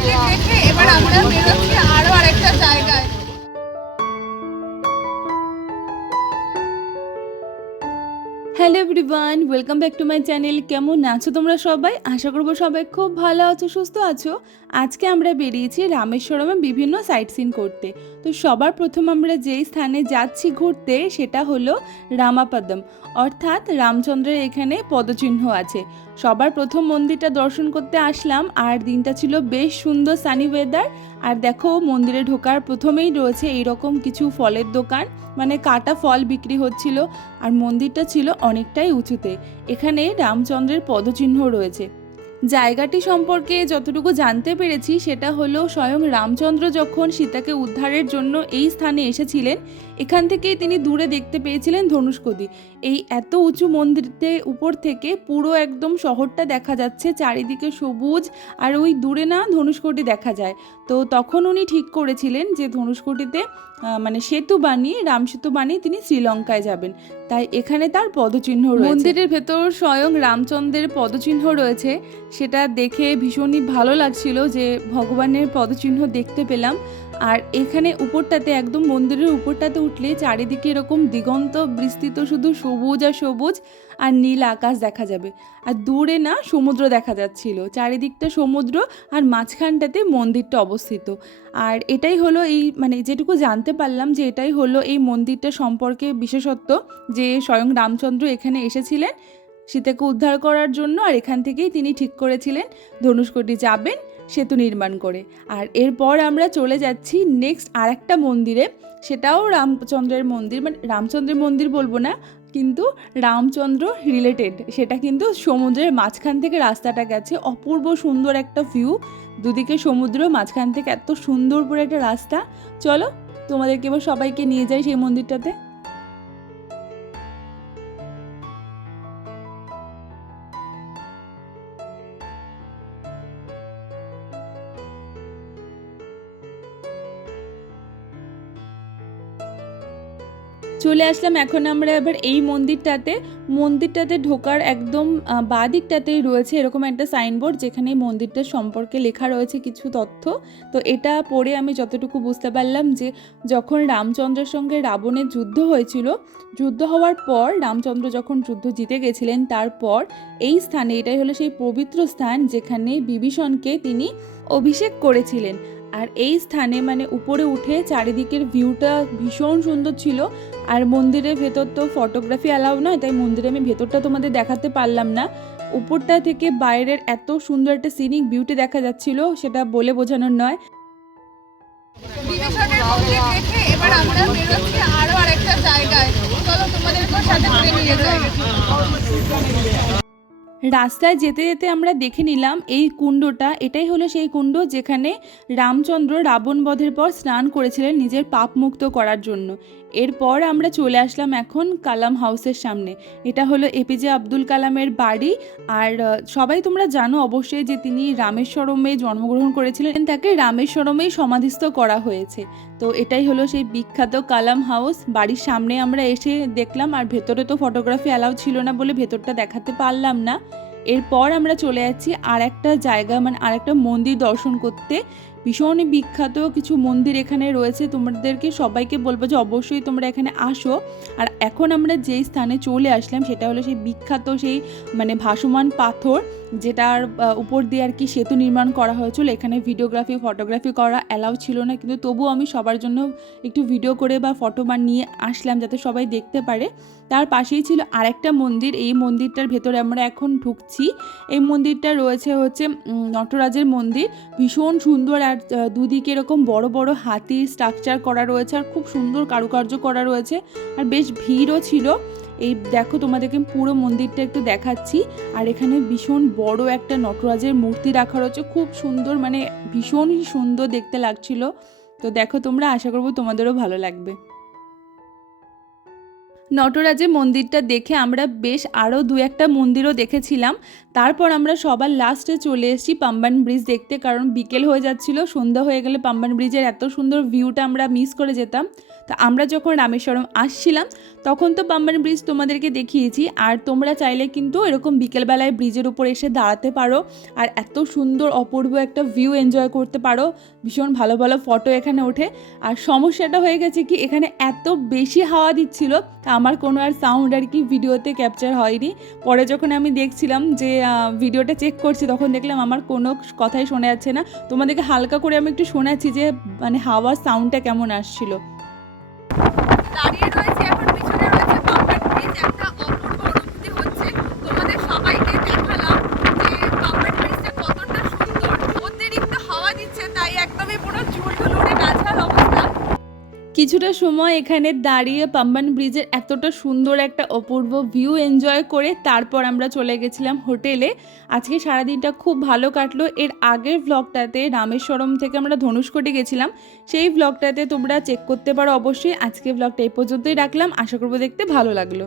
দেখে এবার আমরা বেরোচ্ছি আরও আরেকটা hello everyone, welcome back to my channel. কেমন আছো তোমরা সবাই? আশা করব সবাই খুব ভালো আছো, সুস্থ আছো। আজকে আমরা বেরিয়েছি রামেশ্বরমে বিভিন্ন সাইট সিন করতে। তো সবার প্রথম আমরা যেই স্থানে যাচ্ছি ঘুরতে, সেটা হলো রামাপদম। অর্থাৎ রামচন্দ্রের এখানে পদচিহ্ন আছে। সবার প্রথম মন্দিরটা দর্শন করতে আসলাম। আর দিনটা ছিল বেশ সুন্দর সানি ওয়েদার আর দেখো, মন্দিরে ঢোকার প্রথমেই রয়েছে এইরকম কিছু ফলের দোকান। মানে কাটা ফল বিক্রি হচ্ছিল। আর মন্দিরটা ছিল অনেকটাই উঁচুতে। এখানে রামচন্দ্রের পদচিহ্ন রয়েছে। জায়গাটি সম্পর্কে যতটুকু জানতে পেরেছি, সেটা হলো স্বয়ং রামচন্দ্র যখন সীতাকে উদ্ধারের জন্য এই স্থানে এসেছিলেন, এখান থেকেই তিনি দূরে দেখতে পেয়েছিলেন ধনুষ্কোদি এই এত উঁচু মন্দিরতে উপর থেকে পুরো একদম শহরটা দেখা যাচ্ছে, চারিদিকে সবুজ আর ওই দূরে না ধনুষ্কোটি দেখা যায়। তো তখন উনি ঠিক করেছিলেন যে ধনুষ্কোটিতে মানে সেতু বানিয়ে, রাম সেতু বানিয়ে তিনি শ্রীলঙ্কায় যাবেন। তাই এখানে তার পদচিহ্ন রয়েছে। মন্দিরের ভেতর স্বয়ং রামচন্দ্রের পদচিহ্ন রয়েছে। সেটা দেখে ভীষণই ভালো লাগছিল যে ভগবানের পদচিহ্ন দেখতে পেলাম। আর এখানে উপরটাতে, একদম মন্দিরের উপরটাতে উঠলে চারিদিকে এরকম দিগন্ত বিস্তৃত, শুধু সবুজ আর সবুজ আর নীল আকাশ দেখা যাবে। আর দূরে না সমুদ্র দেখা যাচ্ছিল। চারিদিকটা সমুদ্র আর মাঝখানটাতে মন্দিরটা অবস্থিত। আর এটাই হলো এই মানে যেটুকু জানতে পারলাম যে এটাই হলো এই মন্দিরটা সম্পর্কে বিশেষত্ব যে স্বয়ং রামচন্দ্র এখানে এসেছিলেন। সীতাকে উদ্ধার করার জন্য আর এখান থেকেই তিনি ঠিক করেছিলেন। ধনুষ্কটি যাবেন সেতু নির্মাণ করে। আর এরপর আমরা চলে যাচ্ছি নেক্সট আর একটা মন্দিরে। সেটাও রামচন্দ্রের মন্দির মানে রামচন্দ্রের মন্দির বলব না, কিন্তু রামচন্দ্র রিলেটেড সেটা কিন্তু সমুদ্রের মাঝখান থেকে রাস্তাটা গেছে, অপূর্ব সুন্দর একটা ভিউ দুদিকে সমুদ্র, মাঝখান থেকে এত সুন্দর করে একটা রাস্তা। চলো তোমাদেরকে এবার সবাইকে নিয়ে যাই সেই মন্দিরটাতে। চলে আসলাম। এখন আমরা এবার এই মন্দিরটাতে। মন্দিরটাতে ঢোকার একদম বাঁ দিকটাতেই রয়েছে এরকম একটা সাইনবোর্ড যেখানে এই মন্দিরটার সম্পর্কে লেখা রয়েছে কিছু তথ্য। তো এটা পড়ে আমি যতটুকু বুঝতে পারলাম যে, যখন রামচন্দ্রের সঙ্গে রাবণের যুদ্ধ হয়েছিল, যুদ্ধ হওয়ার পর, রামচন্দ্র যখন যুদ্ধ জিতে গেছিলেন, তারপর এই স্থানে, এটাই হলো সেই পবিত্র স্থান যেখানে বিভীষণকে তিনি অভিষেক করেছিলেন। আর এই স্থানে মানে উপরে উঠে চারিদিকের ভিউটা ভীষণ সুন্দর ছিল। আর মন্দিরের ভেতর তো ফটোগ্রাফি অ্যালাউ নয়, তাই মন্দিরে আমি ভেতরটা তোমাদের দেখাতে পারলাম না। উপরটা থেকে বাইরের এত সুন্দর একটা সিনিক বিউটি দেখা যাচ্ছিল, সেটা বলে বোঝানোর নয়। এবার আমরা জায়গায় চলো তোমাদেরকেও সাথে করে নিয়ে যাই রাস্তায় যেতে যেতে আমরা দেখে নিলাম এই কুণ্ডটা, এটাই হলো সেই কুণ্ড যেখানে রামচন্দ্র রাবণ বধের পর স্নান করেছিলেন নিজের পাপ মুক্ত করার জন্য। এরপর আমরা চলে আসলাম এখন কালাম হাউসের সামনে। এটা হলো এপিজে আব্দুল কালামের বাড়ি। আর সবাই তোমরা জানো অবশ্যই যে তিনি রামেশ্বরমে জন্মগ্রহণ করেছিলেন, তাকে রামেশ্বরমেই সমাধিস্থ করা হয়েছে। তো এটাই হলো সেই বিখ্যাত কালাম হাউস। বাড়ির সামনে আমরা এসে দেখলাম, আর ভেতরে তো ফটোগ্রাফি অ্যালাউ ছিল না বলে ভেতরটা দেখাতে পারলাম না। এরপর আমরা চলে যাচ্ছি আর একটা জায়গা মানে আর একটা মন্দির দর্শন করতে। ভীষণই বিখ্যাত কিছু মন্দির এখানে রয়েছে। তোমাদেরকে সবাইকে বলব যে অবশ্যই তোমরা এখানে আসো। আর এখন আমরা যেই স্থানে চলে আসলাম সেটা হলো সেই বিখ্যাত সেই মানে ভাসমান পাথর, যেটার উপর দিয়ে আর কি সেতু নির্মাণ করা হয়েছিল। এখানে ভিডিওগ্রাফি ফটোগ্রাফি করা অ্যালাউ ছিল না। কিন্তু তবুও আমি সবার জন্য একটু ভিডিও করে বা ফটো বা নিয়ে আসলাম যাতে সবাই দেখতে পারে। তার পাশেই ছিল আরেকটা মন্দির। এই মন্দিরটার ভেতরে আমরা এখন ঢুকছি। এই মন্দিরটা রয়েছে হচ্ছে নটরাজের মন্দির। ভীষণ সুন্দর আর দুদিকে এরকম বড় বড় হাতি স্ট্রাকচার করা রয়েছে আর খুব সুন্দর কারুকার্য করা রয়েছে আর বেশ ভিড়ও ছিল। এই দেখো তোমাদেরকে পুরো মন্দিরটা একটু দেখাচ্ছি। আর এখানে ভীষণ বড় একটা নটরাজের মূর্তি রাখা রয়েছে। খুব সুন্দর মানে ভীষণই সুন্দর দেখতে লাগছিল। তো দেখো তোমরা, আশা করব তোমাদেরও ভালো লাগবে। নটরাজের মন্দিরটা দেখে আমরা বেশ আরও দু একটা মন্দিরও দেখেছিলাম। তারপর আমরা সবার লাস্টে চলে এসেছি পাম্বান ব্রিজ দেখতে, কারণ বিকেল হয়ে যাচ্ছিল, সন্ধ্যা হয়ে গেলে পাম্বান ব্রিজের এত সুন্দর ভিউটা আমরা মিস করে যেতাম। তা আমরা যখন রামেশ্বরম আসছিলাম, তখন তো পাম্বান ব্রিজ তোমাদেরকে দেখিয়েছি, আর তোমরা চাইলে কিন্তু এরকম বিকেলবেলায় ব্রিজের উপর এসে দাঁড়াতে পারো, আর এত সুন্দর অপূর্ব একটা ভিউ এনজয় করতে পারো। ভীষণ ভালো ভালো ফটো এখানে ওঠে। আর সমস্যাটা হয়ে গেছে কি, এখানে এত বেশি হাওয়া দিচ্ছিল, তা আমার কোনো আর সাউন্ড আর কি ভিডিওতে ক্যাপচার হয়নি। পরে যখন আমি দেখছিলাম যে ভিডিওটা চেক করছি, তখন দেখলাম আমার কোনো কথাই শোনা যাচ্ছে না। তোমাদেরকে হালকা করে আমি একটু শোনাচ্ছি যে মানে হাওয়ার সাউন্ডটা কেমন আসছিল দাঁড়িয়ে রয়েছে এখন পিছনে রয়েছে পাম্পাট ব্রিজ একটা অপূর্ব অনুভূতি হচ্ছে তোমাদের সবাইকে দেখালাম যে পাম্পাট ব্রিজটা কতটা সুন্দর অতিরিক্ত হাওয়া দিচ্ছে তাই একদমই পুরো ঝুলঝুল উড়ে নাচার অবস্থা কিছুটা সময় এখানে দাঁড়িয়ে পাম্বান ব্রিজের এতটা সুন্দর একটা অপূর্ব ভিউ এনজয় করে তারপর আমরা চলে গেছিলাম হোটেলে। আজকে সারাদিনটা খুব ভালো কাটলো। এর আগের ব্লগটাতে রামেশ্বরম থেকে আমরা ধনুষকোটি গেছিলাম। সেই ব্লগটাতে তোমরা চেক করতে পারো অবশ্যই। আজকে ব্লগটা এই পর্যন্তই রাখলাম। আশা করব দেখতে ভালো লাগল।